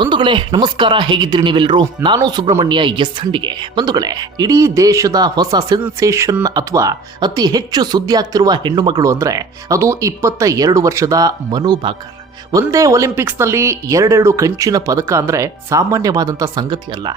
ಬಂಧುಗಳೇ, ನಮಸ್ಕಾರ, ಹೇಗಿದ್ದೀರಿ ನೀವೆಲ್ಲರೂ? ನಾನು ಸುಬ್ರಹ್ಮಣ್ಯ ಎಸ್ ಹಂಡಿಗೆ. ಬಂಧುಗಳೇ, ಇಡೀ ದೇಶದ ಹೊಸ ಸೆನ್ಸೇಷನ್ ಅಥವಾ ಅತಿ ಹೆಚ್ಚು ಸುದ್ದಿ ಆಗ್ತಿರುವ ಹೆಣ್ಣು ಮಗಳು ಅಂದ್ರೆ ಅದು ಇಪ್ಪತ್ತ ಎರಡು ವರ್ಷದ ಮನು ಭಾಕರ್. ಒಂದೇ ಒಲಿಂಪಿಕ್ಸ್ನಲ್ಲಿ ಎರಡೆರಡು ಕಂಚಿನ ಪದಕ ಅಂದರೆ ಸಾಮಾನ್ಯವಾದಂಥ ಸಂಗತಿ ಅಲ್ಲ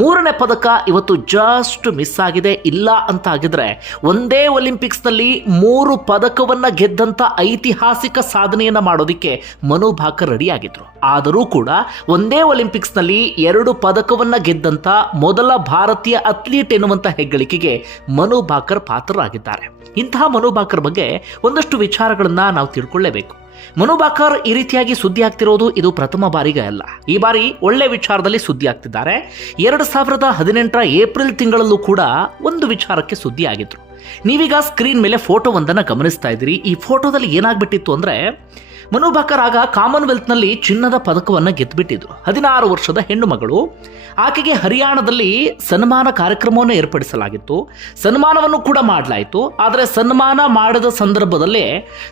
ಮೂರನೇ ಪದಕ ಇವತ್ತು ಜಸ್ಟ್ ಮಿಸ್ ಆಗಿದೆ, ಇಲ್ಲ ಅಂತ ಆಗಿದ್ರೆ ಒಂದೇ ಒಲಿಂಪಿಕ್ಸ್ನಲ್ಲಿ ಮೂರು ಪದಕವನ್ನು ಗೆದ್ದಂಥ ಐತಿಹಾಸಿಕ ಸಾಧನೆಯನ್ನು ಮಾಡೋದಕ್ಕೆ ಮನು ಭಾಕರ್ ರೆಡಿಯಾಗಿದ್ರು. ಆದರೂ ಕೂಡ ಒಂದೇ ಒಲಿಂಪಿಕ್ಸ್ನಲ್ಲಿ ಎರಡು ಪದಕವನ್ನು ಗೆದ್ದಂಥ ಮೊದಲ ಭಾರತೀಯ ಅಥ್ಲೀಟ್ ಎನ್ನುವಂಥ ಹೆಗ್ಗಳಿಕೆಗೆ ಮನು ಭಾಕರ್ ಪಾತ್ರರಾಗಿದ್ದಾರೆ. ಇಂತಹ ಮನು ಭಾಕರ್ ಬಗ್ಗೆ ಒಂದಷ್ಟು ವಿಚಾರಗಳನ್ನು ನಾವು ತಿಳ್ಕೊಳ್ಳೇಬೇಕು. ಮನು ಭಾಕರ್ ಈ ರೀತಿಯಾಗಿ ಸುದ್ದಿ ಆಗ್ತಿರೋದು ಇದು ಪ್ರಥಮ ಬಾರಿಗೆ ಅಲ್ಲ. ಈ ಬಾರಿ ಒಳ್ಳೆ ವಿಚಾರದಲ್ಲಿ ಸುದ್ದಿ ಆಗ್ತಿದ್ದಾರೆ ಎರಡು ಸಾವಿರದ ಹದಿನೆಂಟರ ಏಪ್ರಿಲ್ ತಿಂಗಳಲ್ಲೂ ಕೂಡ ಒಂದು ವಿಚಾರಕ್ಕೆ ಸುದ್ದಿ ಆಗಿದ್ರು ನೀವೀಗ ಸ್ಕ್ರೀನ್ ಮೇಲೆ ಫೋಟೋವೊಂದನ್ನು ಗಮನಿಸ್ತಾ ಇದ್ದೀರಿ. ಈ ಫೋಟೋದಲ್ಲಿ ಏನಾಗ್ಬಿಟ್ಟಿತ್ತು ಅಂದರೆ, ಮನುಭಾಕರ್ ಆಗ ಕಾಮನ್ವೆಲ್ತ್ನಲ್ಲಿ ಚಿನ್ನದ ಪದಕವನ್ನು ಗೆದ್ದುಬಿಟ್ಟಿದ್ರು ಹದಿನಾರು ವರ್ಷದ ಹೆಣ್ಣು ಮಗಳು. ಆಕೆಗೆ ಹರಿಯಾಣದಲ್ಲಿ ಸನ್ಮಾನ ಕಾರ್ಯಕ್ರಮವನ್ನು ಏರ್ಪಡಿಸಲಾಗಿತ್ತು. ಸನ್ಮಾನವನ್ನು ಕೂಡ ಮಾಡಲಾಯಿತು. ಆದರೆ ಸನ್ಮಾನ ಮಾಡಿದ ಸಂದರ್ಭದಲ್ಲೇ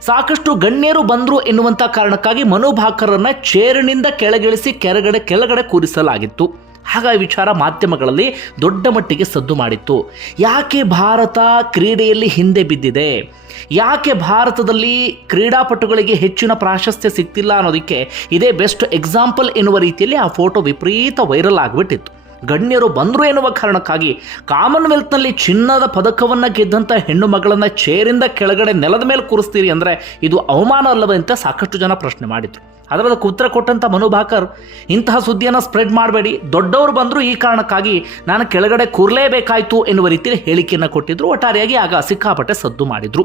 ಸಾಕಷ್ಟು ಗಣ್ಯರು ಬಂದರು ಎನ್ನುವಂಥ ಕಾರಣಕ್ಕಾಗಿ ಮನುಭಾಕರನ್ನು ಚೇರಿನಿಂದ ಕೆಳಗಿಳಿಸಿ ಕೆಳಗಡೆ ಕೆಳಗಡೆ ಕೂರಿಸಲಾಗಿತ್ತು. ಈ ವಿಚಾರ ಮಾಧ್ಯಮಗಳಲ್ಲಿ ದೊಡ್ಡ ಮಟ್ಟಿಗೆ ಸದ್ದು ಮಾಡಿತ್ತು. ಯಾಕೆ ಭಾರತ ಕ್ರೀಡೆಯಲ್ಲಿ ಹಿಂದೆ ಬಿದ್ದಿದೆ? ಯಾಕೆ ಭಾರತದಲ್ಲಿ ಕ್ರೀಡಾಪಟುಗಳಿಗೆ ಹೆಚ್ಚಿನ ಪ್ರಾಶಸ್ತ್ಯ ಸಿಗ್ತಿಲ್ಲ ಅನ್ನೋದಕ್ಕೆ ಇದೇ ಬೆಸ್ಟ್ ಎಕ್ಸಾಂಪಲ್ ಎನ್ನುವ ರೀತಿಯಲ್ಲಿ ಆ ಫೋಟೋ ವಿಪರೀತ ವೈರಲ್ ಆಗಿಬಿಟ್ಟಿತ್ತು. ಗಣ್ಯರು ಬಂದರು ಎನ್ನುವ ಕಾರಣಕ್ಕಾಗಿ ಕಾಮನ್ವೆಲ್ತ್ನಲ್ಲಿ ಚಿನ್ನದ ಪದಕವನ್ನು ಗೆದ್ದಂಥ ಹೆಣ್ಣು ಮಗಳನ್ನು ಚೇರಿಂದ ಕೆಳಗಡೆ ನೆಲದ ಮೇಲೆ ಕೂರಿಸ್ತೀರಿ ಅಂದರೆ ಇದು ಅವಮಾನ ಅಲ್ಲವೇ ಅಂತ ಸಾಕಷ್ಟು ಜನ ಪ್ರಶ್ನೆ ಮಾಡಿದರು. ಅದರ ಅದಕ್ಕೆ ಉತ್ತರ ಕೊಟ್ಟಂಥ ಮನು ಭಾಕರ್, ಇಂತಹ ಸುದ್ದಿಯನ್ನು ಸ್ಪ್ರೆಡ್ ಮಾಡಬೇಡಿ, ದೊಡ್ಡವರು ಬಂದರೂ ಈ ಕಾರಣಕ್ಕಾಗಿ ನಾನು ಕೆಳಗಡೆ ಕೂರಲೇಬೇಕಾಯಿತು ಎನ್ನುವ ರೀತಿಯಲ್ಲಿ ಹೇಳಿಕೆಯನ್ನು ಕೊಟ್ಟಿದ್ರು. ಒಟ್ಟಾರೆಯಾಗಿ ಆಗ ಸಿಕ್ಕಾಪಟ್ಟೆ ಸದ್ದು ಮಾಡಿದ್ರು.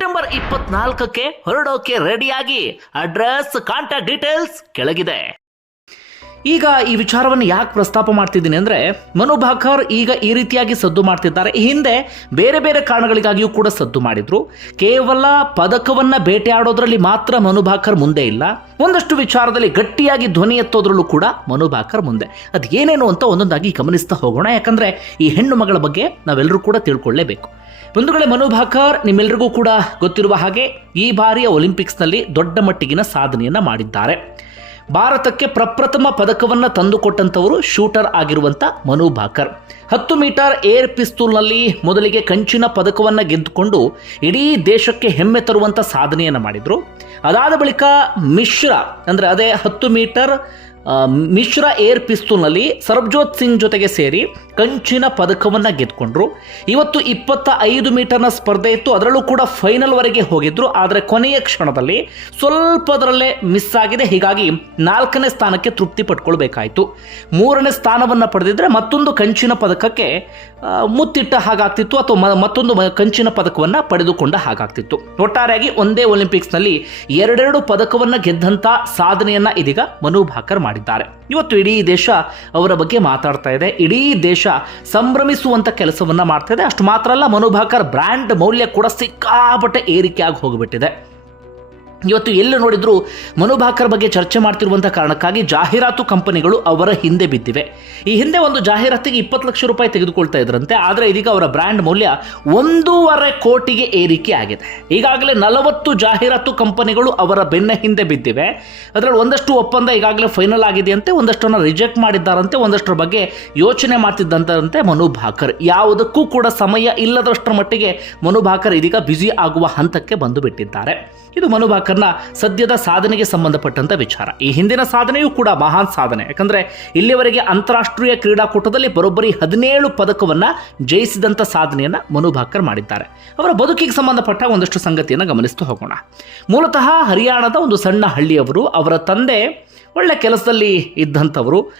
ಇಪ್ಪತ್ನಾಲ್ಕಕ್ಕೆ ಹೊರಡೋಕೆ ರೆಡಿಯಾಗಿ ಅಡ್ರೆಸ್, ಕಾಂಟ್ಯಾಕ್ಟ್ ಡೀಟೇಲ್ಸ್ ಕೆಳಗಿದೆ. ಈಗ ಈ ವಿಚಾರವನ್ನು ಯಾಕೆ ಪ್ರಸ್ತಾಪ ಮಾಡ್ತಿದ್ದೀನಿ ಅಂದರೆ, ಮನು ಭಾಕರ್ ಈಗ ಈ ರೀತಿಯಾಗಿ ಸದ್ದು ಮಾಡ್ತಿದ್ದಾರೆ. ಹಿಂದೆ ಬೇರೆ ಬೇರೆ ಕಾರಣಗಳಿಗಾಗಿಯೂ ಕೂಡ ಸದ್ದು ಮಾಡಿದ್ರು. ಕೇವಲ ಪದಕವನ್ನು ಬೇಟೆಯಾಡೋದ್ರಲ್ಲಿ ಮಾತ್ರ ಮನು ಭಾಕರ್ ಮುಂದೆ ಇಲ್ಲ. ಒಂದಷ್ಟು ವಿಚಾರದಲ್ಲಿ ಗಟ್ಟಿಯಾಗಿ ಧ್ವನಿ ಎತ್ತೋದ್ರಲ್ಲೂ ಕೂಡ ಮನು ಭಾಕರ್ ಮುಂದೆ. ಅದು ಏನೇನು ಅಂತ ಒಂದೊಂದಾಗಿ ಗಮನಿಸ್ತಾ ಹೋಗೋಣ. ಯಾಕಂದರೆ ಈ ಹೆಣ್ಣು ಮಗಳ ಬಗ್ಗೆ ನಾವೆಲ್ಲರೂ ಕೂಡ ತಿಳ್ಕೊಳ್ಳೇಬೇಕು. ಬಂಧುಗಳೇ, ಮನು ಭಾಕರ್ ನಿಮ್ಮೆಲ್ಲರಿಗೂ ಕೂಡ ಗೊತ್ತಿರುವ ಹಾಗೆ ಈ ಬಾರಿಯ ಒಲಿಂಪಿಕ್ಸ್ನಲ್ಲಿ ದೊಡ್ಡ ಮಟ್ಟಿಗಿನ ಸಾಧನೆಯನ್ನು ಮಾಡಿದ್ದಾರೆ. ಭಾರತಕ್ಕೆ ಪ್ರಪ್ರಥಮ ಪದಕವನ್ನು ತಂದುಕೊಟ್ಟಂಥವರು ಶೂಟರ್ ಆಗಿರುವಂಥ ಮನು ಭಾಕರ್. ಹತ್ತು ಮೀಟರ್ ಏರ್ ಪಿಸ್ತೂಲ್ನಲ್ಲಿ ಮೊದಲಿಗೆ ಕಂಚಿನ ಪದಕವನ್ನು ಗೆದ್ದುಕೊಂಡು ಇಡೀ ದೇಶಕ್ಕೆ ಹೆಮ್ಮೆ ತರುವಂಥ ಸಾಧನೆಯನ್ನು ಮಾಡಿದರು. ಅದಾದ ಬಳಿಕ ಮಿಶ್ರ, ಅಂದರೆ ಅದೇ ಹತ್ತು ಮೀಟರ್ ಮಿಶ್ರ ಏರ್ ಪಿಸ್ತೂಲ್ನಲ್ಲಿ ಸರ್ಬ್ಜೋತ್ ಸಿಂಗ್ ಜೊತೆಗೆ ಸೇರಿ ಕಂಚಿನ ಪದಕವನ್ನು ಗೆದ್ಕೊಂಡ್ರು. ಇವತ್ತು ಇಪ್ಪತ್ತ ಐದು ಮೀಟರ್ನ ಸ್ಪರ್ಧೆ ಇತ್ತು. ಅದರಲ್ಲೂ ಕೂಡ ಫೈನಲ್ವರೆಗೆ ಹೋಗಿದ್ರು. ಆದರೆ ಕೊನೆಯ ಕ್ಷಣದಲ್ಲಿ ಸ್ವಲ್ಪದರಲ್ಲೇ ಮಿಸ್ ಆಗಿದೆ. ಹೀಗಾಗಿ ನಾಲ್ಕನೇ ಸ್ಥಾನಕ್ಕೆ ತೃಪ್ತಿ ಪಟ್ಕೊಳ್ಬೇಕಾಯಿತು. ಮೂರನೇ ಸ್ಥಾನವನ್ನು ಪಡೆದಿದ್ರೆ ಮತ್ತೊಂದು ಕಂಚಿನ ಪದಕಕ್ಕೆ ಮುತ್ತಿಟ್ಟ ಹಾಗಾಗ್ತಿತ್ತು. ಅಥವಾ ಮತ್ತೊಂದು ಕಂಚಿನ ಪದಕವನ್ನು ಪಡೆದುಕೊಂಡ ಹಾಗಾಗ್ತಿತ್ತು. ಒಟ್ಟಾರೆಯಾಗಿ ಒಂದೇ ಒಲಿಂಪಿಕ್ಸ್ನಲ್ಲಿ ಎರಡೆರಡು ಪದಕವನ್ನು ಗೆದ್ದಂಥ ಸಾಧನೆಯನ್ನ ಇದೀಗ ಮನು ಭಾಕರ್ ಮಾಡಿದ್ದಾರೆ. ಇವತ್ತು ಇಡೀ ದೇಶ ಅವರ ಬಗ್ಗೆ ಮಾತಾಡ್ತಾ ಇದೆ. ಇಡೀ ದೇಶ ಸಂಭ್ರಮಿಸುವಂತ ಕೆಲಸವನ್ನ ಮಾಡ್ತಾ ಇದೆ. ಅಷ್ಟು ಮಾತ್ರ ಅಲ್ಲ ಮನು ಭಾಕರ್ ಬ್ರ್ಯಾಂಡ್ ಮೌಲ್ಯ ಕೂಡ ಸಿಕ್ಕಾಪಟ್ಟೆ ಏರಿಕೆ ಆಗಿ ಹೋಗಿಬಿಟ್ಟಿದೆ. ಇವತ್ತು ಎಲ್ಲಿ ನೋಡಿದ್ರು ಮನುಭಾಕರ್ ಬಗ್ಗೆ ಚರ್ಚೆ ಮಾಡ್ತಿರುವಂಥ ಕಾರಣಕ್ಕಾಗಿ ಜಾಹೀರಾತು ಕಂಪನಿಗಳು ಅವರ ಹಿಂದೆ ಬಿದ್ದಿವೆ. ಈ ಹಿಂದೆ ಒಂದು ಜಾಹೀರಾತಿಗೆ ಇಪ್ಪತ್ತು ಲಕ್ಷ ರೂಪಾಯಿ ತೆಗೆದುಕೊಳ್ತಾ ಇದ್ರಂತೆ, ಆದರೆ ಇದೀಗ ಅವರ ಬ್ರ್ಯಾಂಡ್ ಮೌಲ್ಯ ಒಂದೂವರೆ ಕೋಟಿಗೆ ಏರಿಕೆ ಆಗಿದೆ. ಈಗಾಗಲೇ ನಲವತ್ತು ಜಾಹೀರಾತು ಕಂಪನಿಗಳು ಅವರ ಬೆನ್ನ ಹಿಂದೆ ಬಿದ್ದಿವೆ. ಅದರಲ್ಲಿ ಒಂದಷ್ಟು ಒಪ್ಪಂದ ಈಗಾಗಲೇ ಫೈನಲ್ ಆಗಿದೆಯಂತೆ, ಒಂದಷ್ಟನ್ನು ರಿಜೆಕ್ಟ್ ಮಾಡಿದ್ದಾರಂತೆ, ಒಂದಷ್ಟರ ಬಗ್ಗೆ ಯೋಚನೆ ಮಾಡ್ತಿದ್ದಂತೆ ಮನು ಭಾಕರ್. ಯಾವುದಕ್ಕೂ ಕೂಡ ಸಮಯ ಇಲ್ಲದಷ್ಟರ ಮಟ್ಟಿಗೆ ಮನು ಭಾಕರ್ ಇದೀಗ ಬ್ಯುಸಿ ಆಗುವ ಹಂತಕ್ಕೆ ಬಂದು ಬಿಟ್ಟಿದ್ದಾರೆ. ಇದು ಮನುಭಾಕರ್ನ ಸದ್ಯದ ಸಾಧನೆಗೆ ಸಂಬಂಧಪಟ್ಟಂತ ವಿಚಾರ. ಈ ಹಿಂದಿನ ಸಾಧನೆಯೂ ಕೂಡ ಮಹಾನ್ ಸಾಧನೆ. ಯಾಕಂದ್ರೆ ಇಲ್ಲಿವರೆಗೆ ಅಂತಾರಾಷ್ಟ್ರೀಯ ಕ್ರೀಡಾಕೂಟದಲ್ಲಿ ಬರೋಬ್ಬರಿ ಹದಿನೇಳು ಪದಕವನ್ನ ಜಯಿಸಿದಂತ ಸಾಧನೆಯನ್ನ ಮನುಭಾಕರ್ ಮಾಡಿದ್ದಾರೆ. ಅವರ ಬದುಕಿಗೆ ಸಂಬಂಧಪಟ್ಟ ಒಂದಷ್ಟು ಸಂಗತಿಯನ್ನು ಗಮನಿಸ್ತಾ ಹೋಗೋಣ. ಮೂಲತಃ ಹರಿಯಾಣದ ಒಂದು ಸಣ್ಣ ಹಳ್ಳಿಯವರು, ಅವರ ತಂದೆ ಒಳ್ಳೆ ಕೆಲಸದಲ್ಲಿ ಇದ್ದಂಥವರು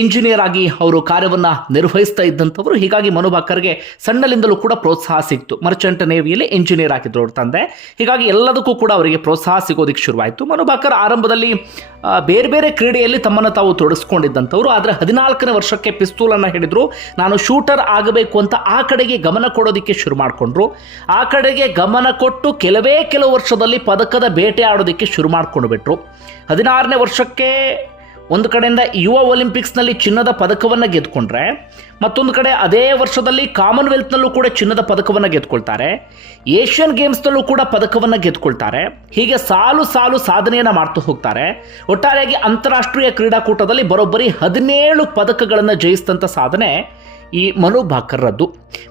ಇಂಜಿನಿಯರ್ ಆಗಿ ಅವರು ಕಾರ್ಯವನ್ನು ನಿರ್ವಹಿಸ್ತಾ ಇದ್ದಂಥವರು. ಹೀಗಾಗಿ ಮನು ಬಾಕರ್ಗೆ ಸಣ್ಣಲಿಂದಲೂ ಕೂಡ ಪ್ರೋತ್ಸಾಹ ಸಿಕ್ತು. ಮರ್ಚೆಂಟ್ ನೇವಿಯಲ್ಲಿ ಇಂಜಿನಿಯರ್ ಆಗಿದ್ರು ಅವ್ರ ತಂದೆ. ಹೀಗಾಗಿ ಎಲ್ಲದಕ್ಕೂ ಕೂಡ ಅವರಿಗೆ ಪ್ರೋತ್ಸಾಹ ಸಿಗೋದಕ್ಕೆ ಶುರುವಾಯಿತು. ಮನು ಭಾಕರ್ ಆರಂಭದಲ್ಲಿ ಬೇರೆ ಬೇರೆ ಕ್ರೀಡೆಯಲ್ಲಿ ತಮ್ಮನ್ನು ತಾವು ತೊಡಗಿಸ್ಕೊಂಡಿದ್ದಂಥವ್ರು ಆದರೆ ಹದಿನಾಲ್ಕನೇ ವರ್ಷಕ್ಕೆ ಪಿಸ್ತೂಲನ್ನು ಹಿಡಿದ್ರು. ನಾನು ಶೂಟರ್ ಆಗಬೇಕು ಅಂತ ಆ ಕಡೆಗೆ ಗಮನ ಕೊಡೋದಕ್ಕೆ ಶುರು ಮಾಡಿಕೊಂಡ್ರು. ಆ ಕಡೆಗೆ ಗಮನ ಕೊಟ್ಟು ಕೆಲವೇ ಕೆಲವು ವರ್ಷದಲ್ಲಿ ಪದಕದ ಬೇಟೆ ಆಡೋದಕ್ಕೆ ಶುರು ಮಾಡಿಕೊಂಡು ಬಿಟ್ರು ಹದಿನಾರನೇ ವರ್ಷಕ್ಕೆ ಒಂದು ಕಡೆಯಿಂದ ಯುವ ಒಲಿಂಪಿಕ್ಸ್ನಲ್ಲಿ ಚಿನ್ನದ ಪದಕವನ್ನು ಗೆದ್ದುಕೊಂಡ್ರೆ, ಮತ್ತೊಂದು ಕಡೆ ಅದೇ ವರ್ಷದಲ್ಲಿ ಕಾಮನ್ವೆಲ್ತ್ನಲ್ಲೂ ಕೂಡ ಚಿನ್ನದ ಪದಕವನ್ನು ಗೆದ್ಕೊಳ್ತಾರೆ ಏಷ್ಯನ್ ಗೇಮ್ಸ್ನಲ್ಲೂ ಕೂಡ ಪದಕವನ್ನು ಗೆದ್ಕೊಳ್ತಾರೆ ಹೀಗೆ ಸಾಲು ಸಾಲು ಸಾಧನೆಯನ್ನು ಮಾಡ್ತಾ ಹೋಗ್ತಾರೆ. ಒಟ್ಟಾರೆಯಾಗಿ ಅಂತಾರಾಷ್ಟ್ರೀಯ ಕ್ರೀಡಾಕೂಟದಲ್ಲಿ ಬರೋಬ್ಬರಿ ಹದಿನೇಳು ಪದಕಗಳನ್ನು ಜಯಿಸಿದಂಥ ಸಾಧನೆ ಈ ಮನು ಭಾಕರ್ರದ್ದು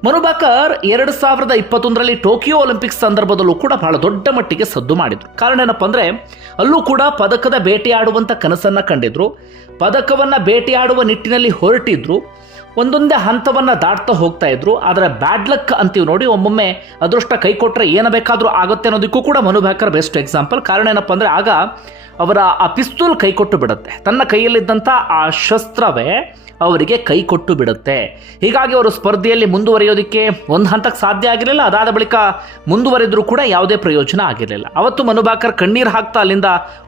ಮನು ಭಾಕರ್ ಎರಡು ಸಾವಿರದ ಇಪ್ಪತ್ತೊಂದರಲ್ಲಿ ಟೋಕಿಯೋ ಒಲಿಂಪಿಕ್ಸ್ ಸಂದರ್ಭದಲ್ಲೂ ಕೂಡ ಬಹಳ ದೊಡ್ಡ ಮಟ್ಟಿಗೆ ಸದ್ದು ಮಾಡಿದ್ರು. ಕಾರಣ ಏನಪ್ಪ ಅಂದರೆ, ಅಲ್ಲೂ ಕೂಡ ಪದಕದ ಬೇಟೆಯಾಡುವಂಥ ಕನಸನ್ನು ಕಂಡಿದ್ರು. ಪದಕವನ್ನು ಬೇಟೆಯಾಡುವ ನಿಟ್ಟಿನಲ್ಲಿ ಹೊರಟಿದ್ರು. ಒಂದೊಂದೇ ಹಂತವನ್ನು ದಾಟ್ತಾ ಹೋಗ್ತಾ ಇದ್ರು. ಆದರೆ ಬ್ಯಾಡ್ ಲಕ್ ಅಂತೀವಿ ನೋಡಿ, ಒಮ್ಮೊಮ್ಮೆ ಅದೃಷ್ಟ ಕೈ ಕೊಟ್ಟರೆ ಏನು ಬೇಕಾದರೂ ಆಗುತ್ತೆ ಅನ್ನೋದಕ್ಕೂ ಕೂಡ ಮನು ಭಾಕರ್ ಬೆಸ್ಟ್ ಎಕ್ಸಾಂಪಲ್. ಕಾರಣ ಏನಪ್ಪ ಅಂದರೆ, ಆಗ ಅವರ ಆ ಪಿಸ್ತೂಲ್ ಕೈ ಕೊಟ್ಟು ಬಿಡುತ್ತೆ. ತನ್ನ ಕೈಯಲ್ಲಿದ್ದಂಥ ಆ ಶಸ್ತ್ರವೇ ಅವರಿಗೆ ಕೈ ಕೊಟ್ಟು ಬಿಡುತ್ತೆ. ಹೀಗಾಗಿ ಅವರು ಸ್ಪರ್ಧೆಯಲ್ಲಿ ಮುಂದುವರಿಯೋದಕ್ಕೆ ಒಂದು ಹಂತಕ್ಕೆ ಸಾಧ್ಯ ಆಗಿರಲಿಲ್ಲ. ಅದಾದ ಬಳಿಕ ಮುಂದುವರೆದರೂ ಕೂಡ ಯಾವುದೇ ಪ್ರಯೋಜನ ಆಗಿರಲಿಲ್ಲ. ಅವತ್ತು ಮನುಭಾಕರ್ ಕಣ್ಣೀರು ಹಾಕ್ತಾ ಅಲ್ಲಿಂದ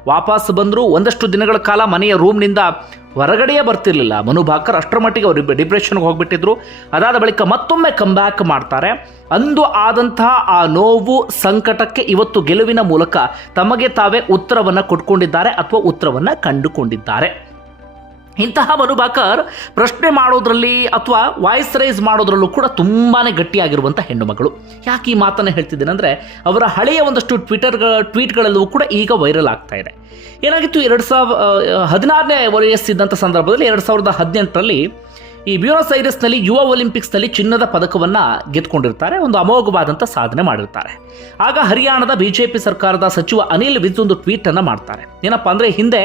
ವಾಪಸ್ ಬಂದರೂ. ಒಂದಷ್ಟು ದಿನಗಳ ಕಾಲ ಮನೆಯ ರೂಮ್ನಿಂದ ಹೊರಗಡೆಯೇ ಬರ್ತಿರ್ಲಿಲ್ಲ. ಮನುಭಾಕರ್ ಅಷ್ಟರ ಮಟ್ಟಿಗೆ ಅವರು ಡಿಪ್ರೆಷನ್ಗೆ ಹೋಗ್ಬಿಟ್ಟಿದ್ರು. ಅದಾದ ಬಳಿಕ ಮತ್ತೊಮ್ಮೆ ಕಮ್ಬ್ಯಾಕ್ ಮಾಡ್ತಾರೆ. ಅಂದು ಆದಂತಹ ಆ ನೋವು ಸಂಕಟಕ್ಕೆ ಇವತ್ತು ಗೆಲುವಿನ ಮೂಲಕ ತಮಗೆ ತಾವೇ ಉತ್ತರವನ್ನು ಕೊಟ್ಕೊಂಡಿದ್ದಾರೆ ಅಥವಾ ಉತ್ತರವನ್ನು ಕಂಡುಕೊಂಡಿದ್ದಾರೆ. ಇಂತಹ ಮನುಭಾಕರ್ ಪ್ರಶ್ನೆ ಮಾಡೋದ್ರಲ್ಲಿ ಅಥವಾ ವಾಯ್ಸ್ ರೈಸ್ ಮಾಡೋದ್ರಲ್ಲೂ ಕೂಡ ತುಂಬಾ ಗಟ್ಟಿಯಾಗಿರುವಂಥ ಹೆಣ್ಣು ಮಗಳು. ಯಾಕೆ ಈ ಮಾತನ್ನು ಹೇಳ್ತಿದ್ದೇನೆ ಅಂದರೆ ಅವರ ಹಳೆಯ ಒಂದಷ್ಟು ಟ್ವಿಟರ್ಗಳ ಟ್ವೀಟ್ಗಳಲ್ಲೂ ಕೂಡ ಈಗ ವೈರಲ್ ಆಗ್ತಾ ಇದೆ. ಏನಾಗಿತ್ತು, ಎರಡು ಸಾವಿರ, ಹದಿನಾರನೇ ವಯಸ್ಸಿದ್ದಂಥ ಸಂದರ್ಭದಲ್ಲಿ ಎರಡು ಸಾವಿರದ ಹದಿನೆಂಟರಲ್ಲಿ ಈ ಬ್ಯೂನಸ್ ಐರಿಸ್ನಲ್ಲಿ ಯುವ ಒಲಿಂಪಿಕ್ಸ್ನಲ್ಲಿ ಚಿನ್ನದ ಪದಕವನ್ನು ಗೆದ್ದುಕೊಂಡಿರ್ತಾರೆ ಒಂದು ಅಮೋಘವಾದಂಥ ಸಾಧನೆ ಮಾಡಿರ್ತಾರೆ. ಆಗ ಹರಿಯಾಣದ ಬಿಜೆಪಿ ಸರ್ಕಾರದ ಸಚಿವ ಅನಿಲ್ ವಿಜ್ ಒಂದು ಟ್ವೀಟನ್ನು ಮಾಡ್ತಾರೆ. ಏನಪ್ಪ ಅಂದರೆ, ಹಿಂದೆ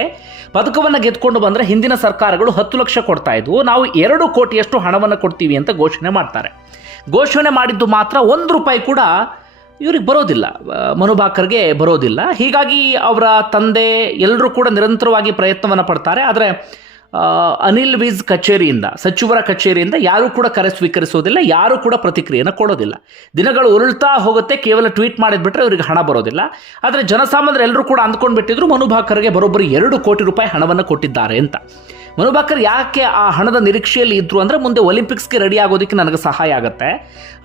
ಪದಕವನ್ನು ಗೆದ್ಕೊಂಡು ಬಂದರೆ ಹಿಂದಿನ ಸರ್ಕಾರಗಳು ಹತ್ತು ಲಕ್ಷ ಕೊಡ್ತಾ ಇದ್ವು, ನಾವು ಎರಡು ಕೋಟಿಯಷ್ಟು ಹಣವನ್ನು ಕೊಡ್ತೀವಿ ಅಂತ ಘೋಷಣೆ ಮಾಡ್ತಾರೆ. ಘೋಷಣೆ ಮಾಡಿದ್ದು ಮಾತ್ರ ಒಂದು ರೂಪಾಯಿ ಕೂಡ ಇವ್ರಿಗೆ ಬರೋದಿಲ್ಲ ಮನುಭಾಕರ್ಗೆ ಬರೋದಿಲ್ಲ. ಹೀಗಾಗಿ ಅವರ ತಂದೆ ಎಲ್ಲರೂ ಕೂಡ ನಿರಂತರವಾಗಿ ಪ್ರಯತ್ನವನ್ನು ಪಡ್ತಾರೆ, ಆದರೆ ಅನಿಲ್ ವಿಜ್ ಕಚೇರಿಯಿಂದ, ಸಚಿವರ ಕಚೇರಿಯಿಂದ ಯಾರೂ ಕೂಡ ಕರೆ ಸ್ವೀಕರಿಸೋದಿಲ್ಲ, ಯಾರೂ ಕೂಡ ಪ್ರತಿಕ್ರಿಯೆಯನ್ನು ಕೊಡೋದಿಲ್ಲ. ದಿನಗಳು ಉರುಳ್ತಾ ಹೋಗುತ್ತೆ, ಕೇವಲ ಟ್ವೀಟ್ ಮಾಡಿದ್ಬಿಟ್ರೆ ಅವರಿಗೆ ಹಣ ಬರೋದಿಲ್ಲ. ಆದರೆ ಜನಸಾಮಾನ್ಯರು ಎಲ್ಲರೂ ಕೂಡ ಅಂದ್ಕೊಂಡು ಬಿಟ್ಟಿದ್ರು ಮನುಭಾಕರ್ಗೆ ಬರೋಬ್ಬರಿ ಎರಡು ಕೋಟಿ ರೂಪಾಯಿ ಹಣವನ್ನು ಕೊಟ್ಟಿದ್ದಾರೆ ಅಂತ. ಮನುಭಾಕರ್ ಯಾಕೆ ಆ ಹಣದ ನಿರೀಕ್ಷೆಯಲ್ಲಿ ಇದ್ರು ಅಂದರೆ ಮುಂದೆ ಒಲಿಂಪಿಕ್ಸ್ಗೆ ರೆಡಿ ಆಗೋದಕ್ಕೆ ನನಗೆ ಸಹಾಯ ಆಗುತ್ತೆ,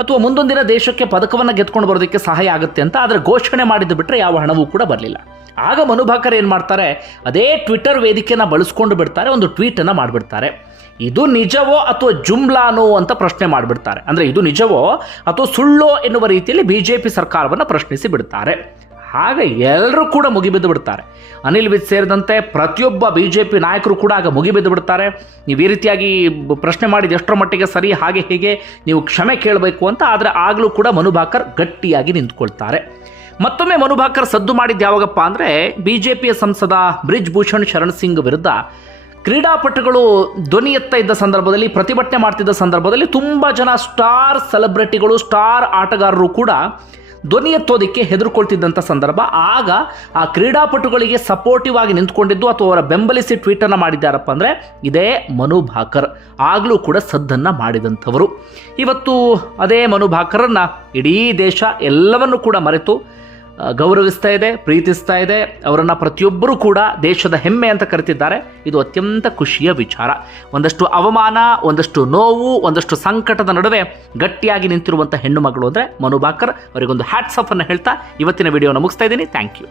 ಅಥವಾ ಮುಂದೊಂದಿನ ದೇಶಕ್ಕೆ ಪದಕವನ್ನು ಗೆದ್ಕೊಂಡು ಬರೋದಕ್ಕೆ ಸಹಾಯ ಆಗುತ್ತೆ ಅಂತ ಆದರೆ ಘೋಷಣೆ ಮಾಡಿದ್ದು ಬಿಟ್ಟರೆ ಯಾವ ಹಣವೂ ಕೂಡ ಬರಲಿಲ್ಲ. ಆಗ ಮನುಭಾಕರ್ ಏನು ಮಾಡ್ತಾರೆ, ಅದೇ ಟ್ವಿಟರ್ ವೇದಿಕೆನ ಬಳಸ್ಕೊಂಡು ಬಿಡ್ತಾರೆ, ಒಂದು ಟ್ವೀಟನ್ನು ಮಾಡಿಬಿಡ್ತಾರೆ. ಇದು ನಿಜವೋ ಅಥವಾ ಜುಮ್ಲಾನೋ ಅಂತ ಪ್ರಶ್ನೆ ಮಾಡಿಬಿಡ್ತಾರೆ. ಅಂದರೆ ಇದು ನಿಜವೋ ಅಥವಾ ಸುಳ್ಳೋ ಎನ್ನುವ ರೀತಿಯಲ್ಲಿ ಬಿ ಜೆ ಪಿ ಸರ್ಕಾರವನ್ನು ಪ್ರಶ್ನಿಸಿ ಬಿಡ್ತಾರೆ. ಆಗ ಎಲ್ಲರೂ ಕೂಡ ಮುಗಿಬಿದ್ದು ಬಿಡ್ತಾರೆ. ಅನಿಲ್ ವಿಜ್ ಸೇರಿದಂತೆ ಪ್ರತಿಯೊಬ್ಬ ಬಿ ಜೆ ಪಿ ನಾಯಕರು ಕೂಡ ಆಗ ಮುಗಿಬಿದ್ದು ಬಿಡ್ತಾರೆ. ನೀವು ಈ ರೀತಿಯಾಗಿ ಪ್ರಶ್ನೆ ಮಾಡಿದ ಎಷ್ಟರ ಮಟ್ಟಿಗೆ ಸರಿ, ಹಾಗೆ ಹೀಗೆ ನೀವು ಕ್ಷಮೆ ಕೇಳಬೇಕು ಅಂತ, ಆದರೆ ಆಗಲೂ ಕೂಡ ಮನುಭಾಕರ್ ಗಟ್ಟಿಯಾಗಿ ನಿಂತ್ಕೊಳ್ತಾರೆ. ಮತ್ತೊಮ್ಮೆ ಮನುಭಾಕರ್ ಸದ್ದು ಮಾಡಿದ್ದು ಯಾವಾಗಪ್ಪ ಅಂದರೆ ಬಿ ಜೆ ಪಿಯ ಸಂಸದ ಬ್ರಿಜ್ ಭೂಷಣ್ ಶರಣ್ ಸಿಂಗ್ ವಿರುದ್ಧ ಕ್ರೀಡಾಪಟುಗಳು ಧ್ವನಿ ಎತ್ತ ಇದ್ದ ಸಂದರ್ಭದಲ್ಲಿ, ಪ್ರತಿಭಟನೆ ಮಾಡ್ತಿದ್ದ ಸಂದರ್ಭದಲ್ಲಿ ತುಂಬ ಜನ ಸ್ಟಾರ್ ಸೆಲೆಬ್ರಿಟಿಗಳು, ಸ್ಟಾರ್ ಆಟಗಾರರು ಕೂಡ ಧ್ವನಿ ಎತ್ತೋದಕ್ಕೆ ಹೆದರ್ಕೊಳ್ತಿದ್ದಂಥ ಸಂದರ್ಭ. ಆಗ ಆ ಕ್ರೀಡಾಪಟುಗಳಿಗೆ ಸಪೋರ್ಟಿವ್ ಆಗಿ ನಿಂತ್ಕೊಂಡಿದ್ದು ಅಥವಾ ಅವರ ಬೆಂಬಲಿಸಿ ಟ್ವೀಟನ್ನು ಮಾಡಿದ್ದಾರಪ್ಪ ಅಂದರೆ ಇದೇ ಮನು ಭಾಕರ್. ಆಗಲೂ ಕೂಡ ಸದ್ದನ್ನು ಮಾಡಿದಂಥವರು. ಇವತ್ತು ಅದೇ ಮನು ಭಾಕರನ್ನು ಇಡೀ ದೇಶ ಎಲ್ಲವನ್ನು ಕೂಡ ಮರೆತು ಗೌರವಿಸ್ತಾ ಇದೆ, ಪ್ರೀತಿಸ್ತಾ ಇದೆ. ಅವರನ್ನು ಪ್ರತಿಯೊಬ್ಬರೂ ಕೂಡ ದೇಶದ ಹೆಮ್ಮೆ ಅಂತ ಕರೆತಿದ್ದಾರೆ. ಇದು ಅತ್ಯಂತ ಖುಷಿಯ ವಿಚಾರ. ಒಂದಷ್ಟು ಅವಮಾನ, ಒಂದಷ್ಟು ನೋವು, ಒಂದಷ್ಟು ಸಂಕಟದ ನಡುವೆ ಗಟ್ಟಿಯಾಗಿ ನಿಂತಿರುವಂಥ ಹೆಣ್ಣು ಮಗಳು ಅಂದರೆ ಮನು ಭಾಕರ್ ಅವರಿಗೊಂದು ಅನ್ನು ಹೇಳ್ತಾ ಇವತ್ತಿನ ವಿಡಿಯೋನ ಮುಗಿಸ್ತಾ ಇದ್ದೀನಿ. Thank you